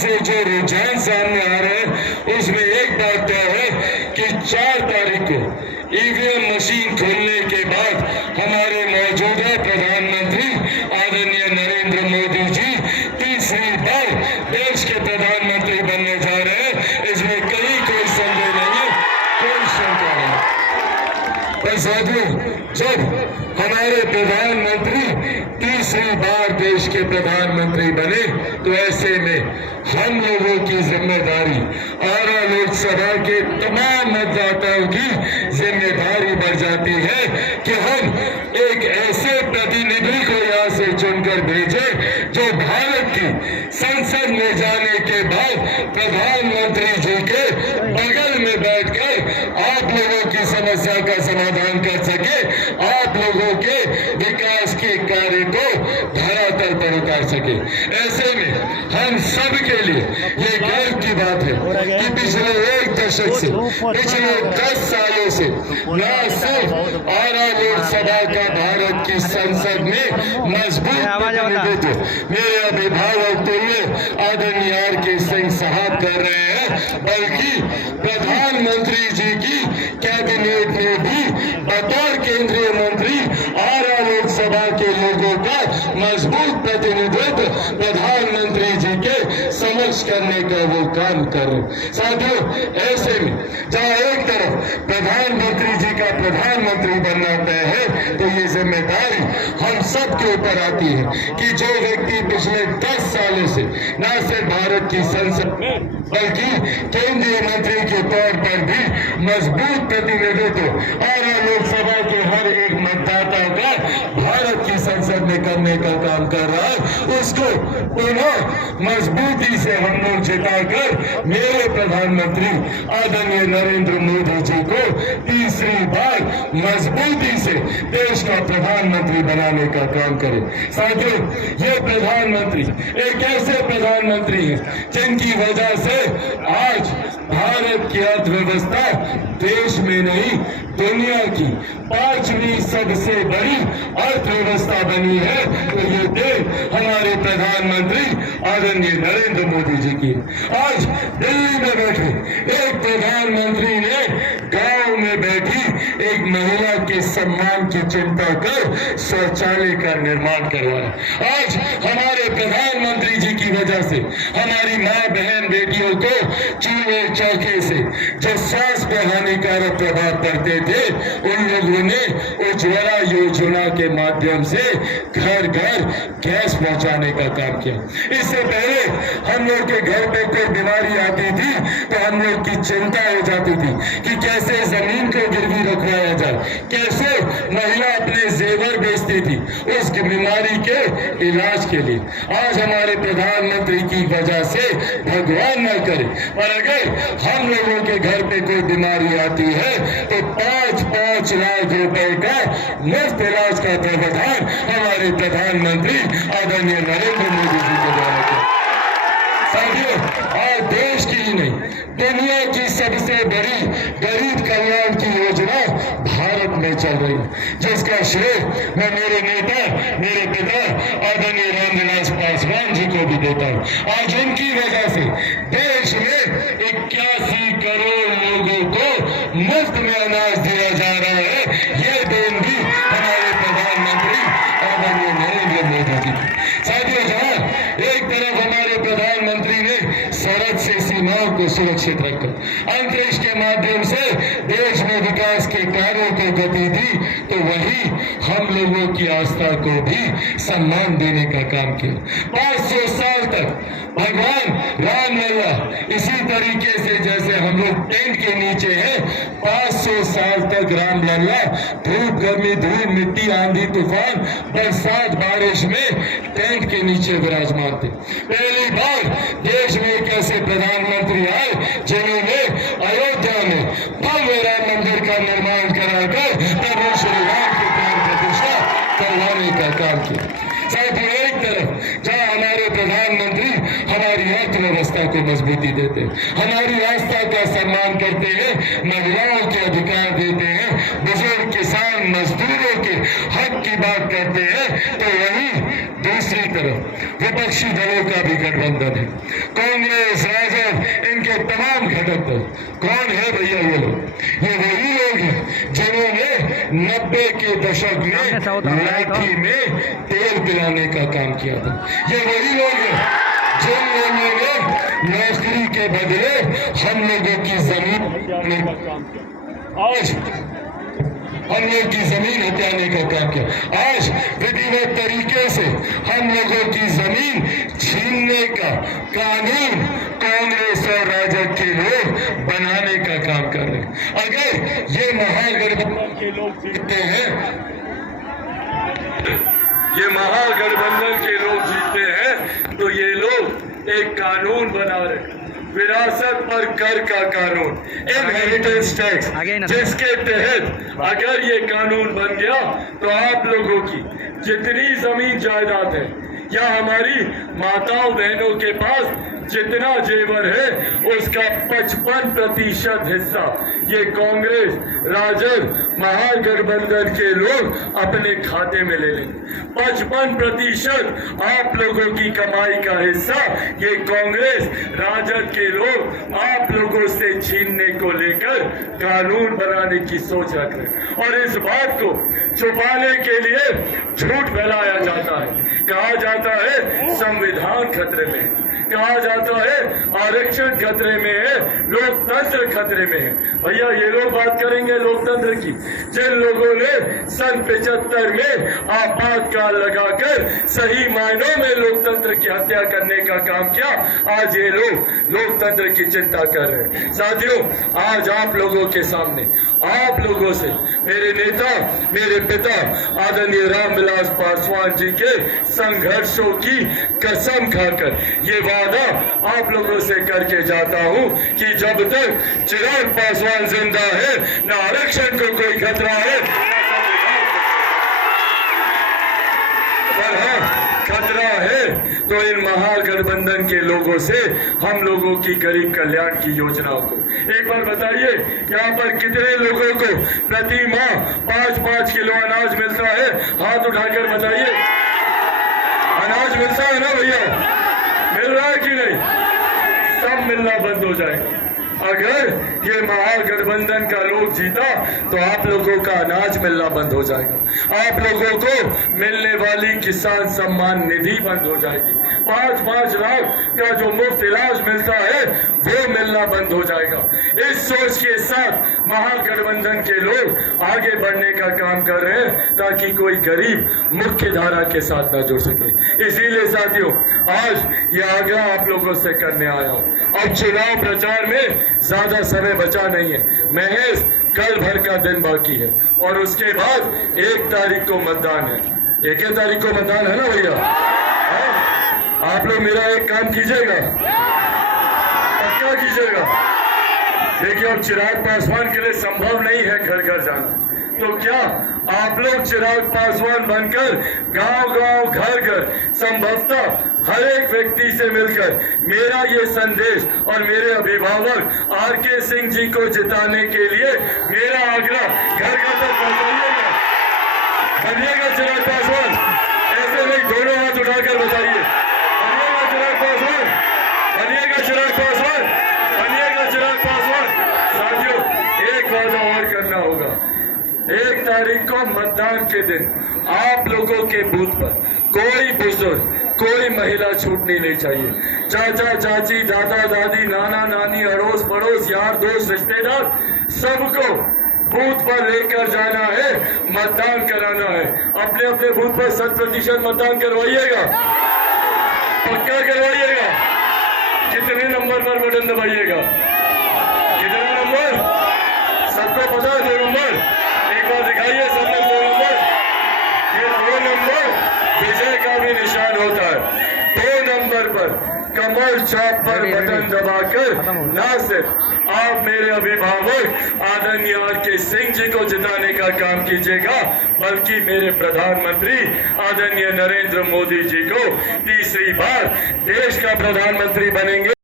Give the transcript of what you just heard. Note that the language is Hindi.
से जो रुझान सामने आ रहे हैं उसमें एक बात तय है कि 4 तारीख को ईवीएम मशीन खोलने के बाद हमारे मौजूदा प्रधानमंत्री आदरणीय नरेंद्र मोदी जी तीसरी बार देश के प्रधानमंत्री बनने जा रहे हैं। इसमें कहीं कोई संदेह नहीं है, कोई शंका नहीं। पर साथियों, जब हमारे प्रधानमंत्री तीसरी बार देश के प्रधानमंत्री बने तो ऐसे में हम लोगों की जिम्मेदारी आरा लोकसभा के तमाम मतदाताओं की जिम्मेदारी बढ़ जाती है कि हम एक ऐसे प्रतिनिधि को यहाँ से चुनकर भेजें जो भारत की संसद में जाने के बाद प्रधानमंत्री जी के बगल में बैठकर आप लोगों की समस्या का समाधान कर सके, आप लोगों के विकास के कार्य को धरातल पर उतार सके। ऐसे में हम सब के लिए ये गर्व की बात है कि पिछले 1 दशक से, पिछले 10 सालों से न सिर्फ आरा लोकसभा का भारत की संसद में मजबूत प्रतिनिधित्व मेरे अभिभावक तुल्य आदरणीय आर.के. सिंह साहब कर रहे हैं, बल्कि प्रधानमंत्री जी की कैबिनेट में भी बतौर केंद्रीय मंत्री आरा लोकसभा के लोगों का मजबूत प्रतिनिधित्व प्रधानमंत्री जी के समक्ष करने का वो काम कर रहे। साथियों, ऐसे में जहाँ एक तरफ प्रधानमंत्री जी का प्रधानमंत्री बनना तय है तो ये जिम्मेदारी हम सब के ऊपर आती है कि जो व्यक्ति पिछले 10 सालों से न सिर्फ भारत की संसद में बल्कि केंद्रीय मंत्री के तौर पर भी मजबूत प्रतिनिधित्व आरा लोकसभा के हर एक मतदाता का भारत की संसद में करने का काम कर रहा है, उसको पुनः मजबूती से हम लोग जिताकर मेरे प्रधानमंत्री आदरणीय नरेंद्र मोदी जी को तीसरी बार मजबूती से देश का प्रधानमंत्री बनाने का काम करें। साथियों, ये प्रधानमंत्री एक ऐसे प्रधानमंत्री हैं जिनकी वजह से आज भारत की अर्थव्यवस्था देश में नहीं दुनिया की 5वीं सबसे बड़ी अर्थव्यवस्था बनी है। तो ये देश हमारे प्रधानमंत्री आदरणीय नरेंद्र मोदी जी की। आज दिल्ली में बैठे एक प्रधानमंत्री ने गांव में बैठी एक महिला के सम्मान की चिंता कर शौचालय का निर्माण करवाया। आज हमारे प्रधानमंत्री जी की वजह से हमारी माँ बहन बेटियों को चूल्हे चौके से जो स्वास्थ्य पर हानिकारक प्रभाव पड़ते थे उन लोगों ने उज्ज्वला योजना के माध्यम से घर घर गैस पहुंचाने का काम किया। इससे पहले हम लोग के घर पे कोई बीमारी आती थी तो हम लोग की चिंता हो जाती थी कि कैसे जमीन को गिरवी रखवाया जाए, कैसे महिला अपने जेवर बेचती थी उस बीमारी के इलाज के लिए। आज हमारे प्रधानमंत्री की वजह से भगवान न करे पर अगर हम लोगों के घर पे कोई बीमारी आती है तो 5-5 लाख रुपए का मुफ्त इलाज का प्रावधान हमारे प्रधानमंत्री आदरणीय नरेंद्र मोदी जी के द्वारा किया। साथियों, आज देश की ही नहीं दुनिया की सबसे बड़ी गरीब कल्याण की योजना भारत में चल रही है, जिसका श्रेय मैं मेरे नेता, मेरे पिता आदरणीय रामविलास पासवान जी को भी देता हूँ। आज उनकी वजह से देश में 81 करोड़ लोगों को मुफ्त में अनाज दिया जा रहा है। ये देन भी हमारे प्रधानमंत्री आदरणीय नरेंद्र मोदी जी। साथियों, जहाँ एक तरफ हमारे प्रधानमंत्री ने सरहद से सीमाओं को सुरक्षित रखकर अंतरिक्ष के माध्यम से देश में विकास के कार्यों को गति दी, तो वही हम लोगों की आस्था को भी सम्मान देने का काम किया। 500 साल तक भगवान रामलला इसी तरीके से जैसे हम लोग टेंट के नीचे हैं, 500 साल तक रामलला धूप गर्मी धूल मिट्टी आंधी तूफान बरसात बारिश में टेंट के नीचे विराजमान थे। पहली बार देश में एक ऐसे प्रधानमंत्री आए जिन्होंने अयोध्या में भव्य राम मंदिर का निर्माण कराकर प्रभु श्री राम की प्राण प्रतिष्ठा करवाने का काम किया। साथियों, एक तरफ जहाँ हमारे प्रधानमंत्री हमारी अर्थव्यवस्था को मजबूती देते हैं, हमारी आस्था का सम्मान करते हैं, महिलाओं के अधिकार देते हैं, बुजुर्ग किसान मजदूरों के हक की बात करते हैं, तो वही दूसरी तरफ विपक्षी दलों का भी गठबंधन है, कांग्रेस, राजद, इनके तमाम घटक दल। कौन है भैया ये लोग? ये वही लोग हैं जिन्होंने 90 के दशक में लाठी में तेल पिलाने का काम किया था। ये वही लोग हैं जिन लोगों ने नौकरी के बदले हम लोगों की जमीन हम लोग की जमीन हथियाने का काम किया। आज विधिवत तरीके से हम लोगों की जमीन छीनने का कानून कांग्रेस और राजद के लोग बनाने का काम कर रहे हैं। अगर ये महागठबंधन के लोग जीतते हैं, ये महागठबंधन के लोग जीतते हैं, तो ये लोग एक कानून बना रहे हैं, विरासत पर कर का कानून, इनहेरिटेंस टैक्स, जिसके तहत अगर ये कानून बन गया तो आप लोगों की जितनी जमीन जायदाद है या हमारी माताओं बहनों के पास जितना जेवर है उसका 55% हिस्सा ये कांग्रेस, राजद, महागठबंधन के लोग अपने खाते में ले लेंगे। 55% आप लोगों की कमाई का हिस्सा ये कांग्रेस, राजद के लोग आप लोगों से छीनने को लेकर कानून बनाने की सोच रख रहे हैं। और इस बात को छुपाने के लिए झूठ फैलाया जाता है, कहा जाता है संविधान खतरे में, कहा जाता है आरक्षण खतरे में है, लोकतंत्र खतरे में है। भैया ये लोग बात करेंगे लोकतंत्र की, जिन लोगों ने सन 75 में आपातकाल लगाकर सही मायनों में लोकतंत्र की हत्या करने का काम किया, आज ये लोग लोकतंत्र की चिंता कर रहे हैं। साथियों, आज आप लोगों के सामने, आप लोगों से मेरे नेता, मेरे पिता आदरणीय रामविलास पासवान जी के संघर्षों की कसम खाकर ये वादा आप लोगों से करके जाता हूं कि जब तक चिराग पासवान जिंदा है न आरक्षण को कोई खतरा है, पर हाँ खतरा है तो इन महागठबंधन के लोगों से हम लोगों की गरीब कल्याण की योजनाओं को। एक बार बताइए यहाँ पर कितने लोगों को प्रति माह 5-5 किलो अनाज मिलता है? हाथ उठाकर बताइए। अनाज मिलता है ना भैया? मिल रहा है कि नहीं? सब मिलना बंद हो जाएगा। अगर ये महागठबंधन का लोग जीता तो आप लोगों का अनाज मिलना बंद हो जाएगा, आप लोगों को मिलने वाली किसान सम्मान निधि बंद हो जाएगी, 5-5 लाख का जो मुफ्त इलाज मिलता है वो मिलना बंद हो जाएगा। इस सोच के साथ महागठबंधन के लोग आगे बढ़ने का काम कर रहे हैं ताकि कोई गरीब मुख्य धारा के साथ न जुड़ सके। इसीलिए साथियों, आज ये आग्रह आप लोगों से करने आया हूं। अब चुनाव प्रचार में ज्यादा समय बचा नहीं है, महज कल भर का दिन बाकी है और उसके बाद 1 तारीख को मतदान है। 1 तारीख को मतदान है ना भैया? आप लोग मेरा एक काम कीजिएगा, पक्का कीजिएगा। देखिए, अब चिराग पासवान के लिए संभव नहीं है घर घर जाना, तो क्या आप लोग चिराग पासवान बनकर गांव-गांव, घर-घर, संभवतः हर एक व्यक्ति से मिलकर मेरा ये संदेश और मेरे अभिभावक आर.के. सिंह जी को जिताने के लिए मेरा आग्रह घर घर तक पहुंचाइएगा। बनिएगा चिराग पासवान, ऐसे नहीं, दोनों हाथ उठाकर बताइए, बनिएगा चिराग पासवान, बनिएगा चिराग पासवान, बनिएगा चिराग पासवान। साथियों, एक वादा और करना होगा, 1 तारीख को मतदान के दिन आप लोगों के बूथ पर कोई बुजुर्ग, कोई महिला छूटनी नहीं चाहिए। चाचा चाची, दादा दादी, नाना नानी, अड़ोस पड़ोस, यार दोस्त, रिश्तेदार, सबको बूथ पर लेकर जाना है, मतदान कराना है। अपने अपने बूथ पर 100% मतदान करवाइएगा, पक्का करवाइएगा। कितने नंबर पर बटन दबाइएगा? कितना नंबर? सबको पता है 2 नंबर? एक बार दिखाइए सबने 2 नंबर। ये 2 नंबर विजय का भी निशान होता है। 2 नंबर पर कमल छाप पर बटन दबाकर न सिर्फ आप मेरे अभिभावक आदरणीय आर.के. सिंह जी को जिताने का काम कीजिएगा, बल्कि मेरे प्रधानमंत्री आदरणीय नरेंद्र मोदी जी को तीसरी बार देश का प्रधानमंत्री बनेंगे।